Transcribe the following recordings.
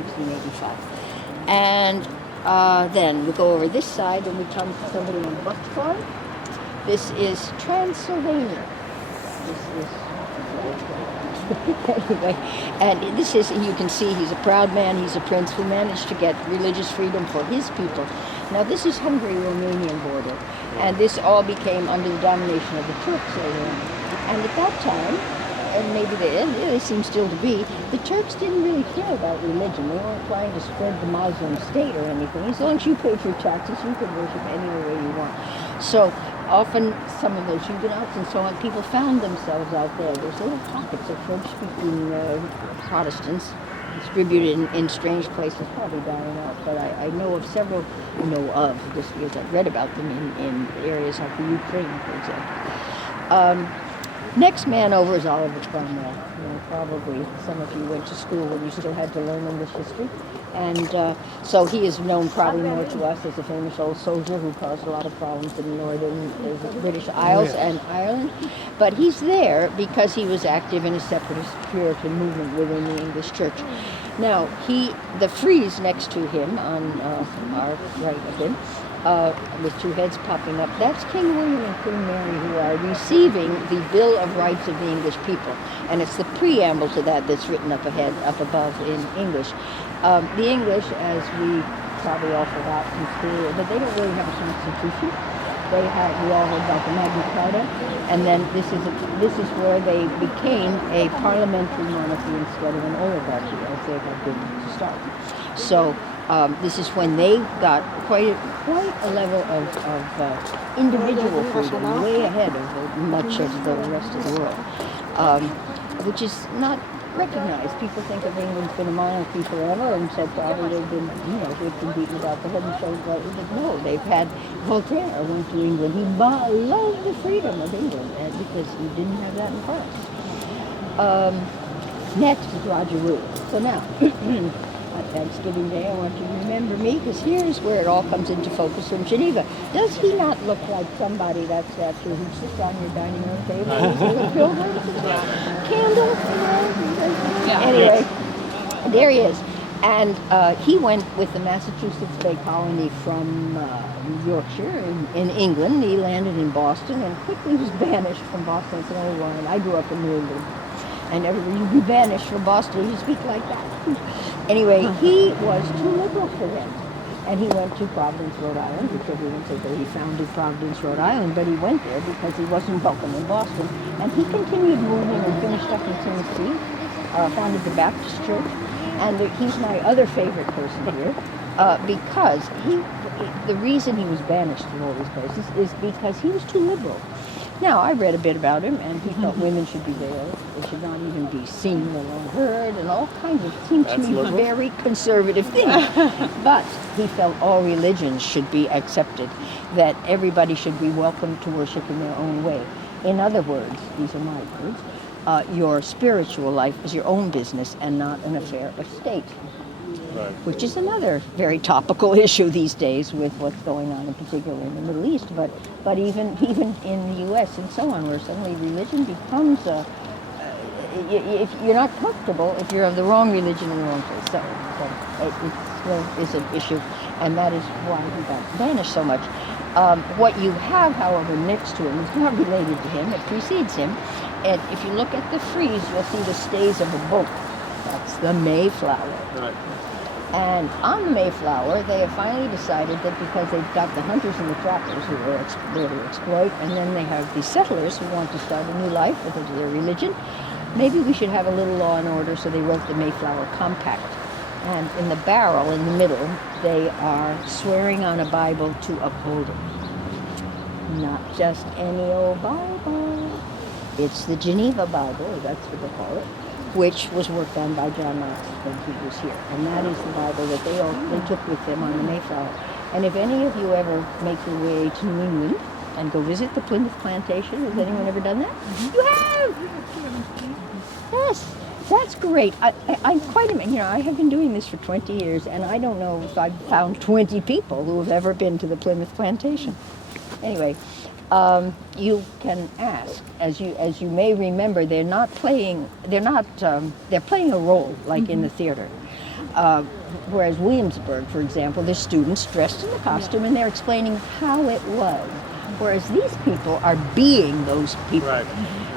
1685. And then we go over this side and we come to somebody on Buck Farm. This is Transylvania. This is anyway, and this is, you can see he's a proud man, he's a prince who managed to get religious freedom for his people. Now this is Hungary-Romanian border, and this all became under the domination of the Turks later on. And at that time, and maybe they seem still to be, the Turks didn't really care about religion. They weren't trying to spread the Muslim state or anything. As long as you paid your taxes, you could worship any way you want. So often some of those Huguenots and so on, people found themselves out there. There's little pockets of French-speaking Protestants distributed in strange places, probably dying out. But I know of several, just because I've read about them in areas like the Ukraine, for example. Next man over is Oliver Cromwell. Probably some of you went to school when you still had to learn English history. And so he is known probably more to us as a famous old soldier who caused a lot of problems in the northern British Isles and Ireland. But he's there because he was active in a separatist Puritan movement within the English church. Now, the frieze next to him, on our right of him, with two heads popping up, that's King William and Queen Mary, who are receiving the Bill of Rights of the English people. And it's the preamble to that that's written up above in English. The English, as we probably all forgot in school, but they don't really have a constitution. We all heard about the Magna Carta, and then this is where they became a parliamentary monarchy instead of an oligarchy, as they had been to start. So this is when they got quite a level of individual freedom, way ahead of much of the rest of the world, which is not recognized. People think of England's been a monarchy forever, and so probably they've been, whipped and beaten about the head and shoulders. But no, they've had, Voltaire went to England. He loved the freedom of England because he didn't have that in France. Next is Roger Root. So now, on Thanksgiving Day, I want you to remember me, because here's where it all comes into focus from Geneva. Does he not look like somebody, that statue, who sits on your dining room table? He's a little pilgrim? Candle? Anyway, there he is. And he went with the Massachusetts Bay Colony from Yorkshire in England. He landed in Boston and quickly was banished from Boston. It's an old one. I grew up in New England. And you'd be banished from Boston, you speak like that. Anyway, he was too liberal for them. And he went to Providence, Rhode Island, which everyone says that he founded Providence, Rhode Island, but he went there because he wasn't welcome in Boston. And he continued moving and finished up in Tennessee, founded the Baptist Church. And he's my other favorite person here, because the reason he was banished from all these places is because he was too liberal. Now, I read a bit about him, and he felt women should be veiled. They should not even be seen or heard, and all kinds of, seemed to me, very conservative things. But he felt all religions should be accepted, that everybody should be welcome to worship in their own way. In other words, these are my words, your spiritual life is your own business and not an affair of state. Right. Which is another very topical issue these days with what's going on, in particular in the Middle East, but even in the U.S. and so on, where suddenly religion becomes if you're not comfortable if you're of the wrong religion in the wrong place. So it is an issue, and that is why he got banished so much. What you have, however, next to him is not related to him. It precedes him, and if you look at the frieze, you'll see the stays of a boat. That's the Mayflower. Right. And on the Mayflower, they have finally decided that because they've got the hunters and the trappers who are there to exploit, and then they have the settlers who want to start a new life because of their religion, maybe we should have a little law and order, so they wrote the Mayflower Compact. And in the barrel, in the middle, they are swearing on a Bible to uphold it. Not just any old Bible. It's the Geneva Bible, that's what they call it, which was worked on by John Knox when he was here. And that is the Bible that they took with them on the Mayflower. And if any of you ever make your way to New England and go visit the Plymouth Plantation, has anyone ever done that? Mm-hmm. You have! Yes, that's great. I'm quite amazed. I have been doing this for 20 years, and I don't know if I've found 20 people who have ever been to the Plymouth Plantation. Anyway, you can ask, as you may remember, they're playing a role like in the theater. Whereas Williamsburg, for example, there's students dressed in the costume and they're explaining how it was. Whereas these people are being those people. Right.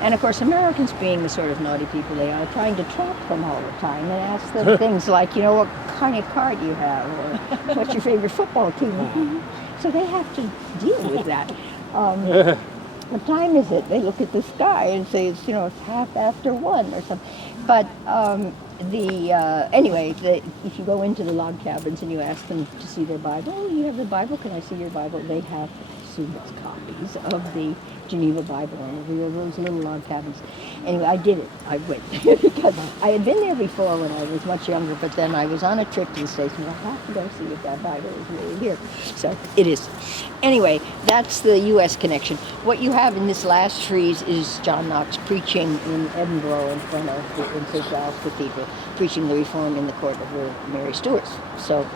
And of course, Americans, being the sort of naughty people they are, trying to trap them all the time and ask them things like, what kind of car do you have? Or what's your favorite football team? So they have to deal with that. What time is it? They look at the sky and say it's, it's 1:30 or something. But anyway, if you go into the log cabins and you ask them to see their Bible, oh, you have the Bible? Can I see your Bible? They have students' copies of the Geneva Bible in every of those little log cabins. Anyway, I did it. I went because I had been there before when I was much younger, but then I was on a trip to the States and I have to go see if that Bible is really here. So it is. Anyway, that's the U.S. connection. What you have in this last frieze is John Knox preaching in Edinburgh in front of in St. Giles Cathedral, preaching the Reform in the court of the Mary Stuarts. So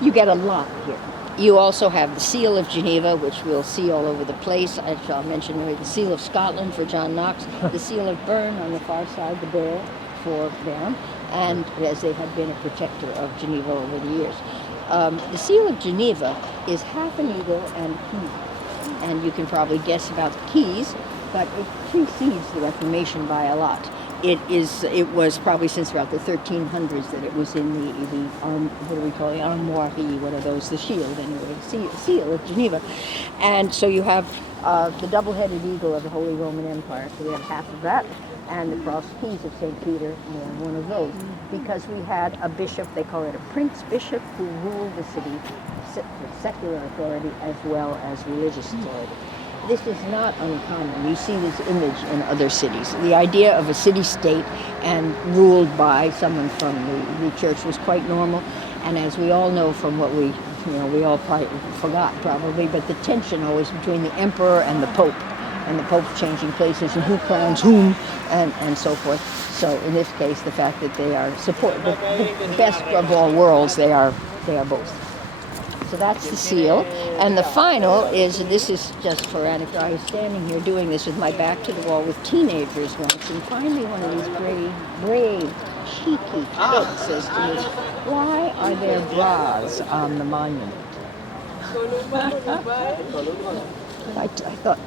you get a lot here. You also have the Seal of Geneva, which we'll see all over the place. I shall mention the Seal of Scotland for John Knox, the Seal of Bern on the far side, the bear for Baron, and as they had been a protector of Geneva over the years. The Seal of Geneva is half an eagle and a key. And you can probably guess about the keys, but it precedes the Reformation by a lot. It was probably since about the 1300s that it was in the what do we call it, armoirie, what are those, the shield anyway, the seal of Geneva. And so you have the double-headed eagle of the Holy Roman Empire, so we have half of that, and the cross keys of St. Peter, one of those, because we had a bishop, they call it a prince bishop, who ruled the city with secular authority as well as religious authority. This is not uncommon. You see this image in other cities. The idea of a city-state and ruled by someone from the church was quite normal. And as we all know from what we all probably forgot probably, but the tension always between the emperor and the pope changing places and who crowns whom and so forth. So in this case, the fact that they are the best of all worlds, they are both. So that's the seal. And the final is, this is just for anecdote, I was standing here doing this with my back to the wall with teenagers once, and finally one of these brave, cheeky kids says to me, why are there bras on the monument? I thought,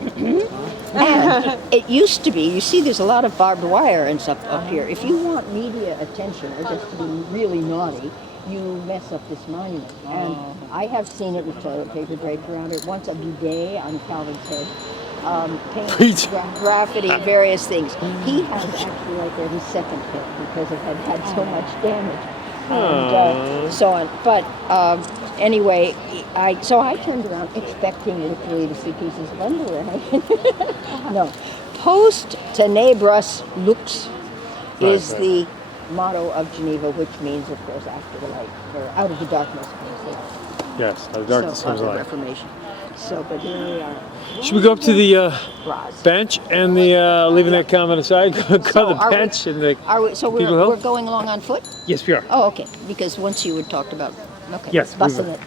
and it used to be, you see there's a lot of barbed wire and stuff up here. If you want media attention or just to be really naughty, you mess up this monument. And I have seen it with toilet paper draped around it. Once a bidet on Calvin's head. Paint, graffiti, various things. He has actually right there his second hit because it had so much damage. And so on. But anyway, I turned around expecting literally to see pieces of underwear. No. Post tenebras lux is the motto of Geneva, which means, of course, after the light, or out of the darkness comes the light. Yes, out of darkness comes the light. Reformation. So, but here we are. Should we go up to the bench and the leaving that comment aside? Go to the bench and the. So we're going along on foot? Yes, we are. Oh, okay. Because once you had talked about yes, busing it.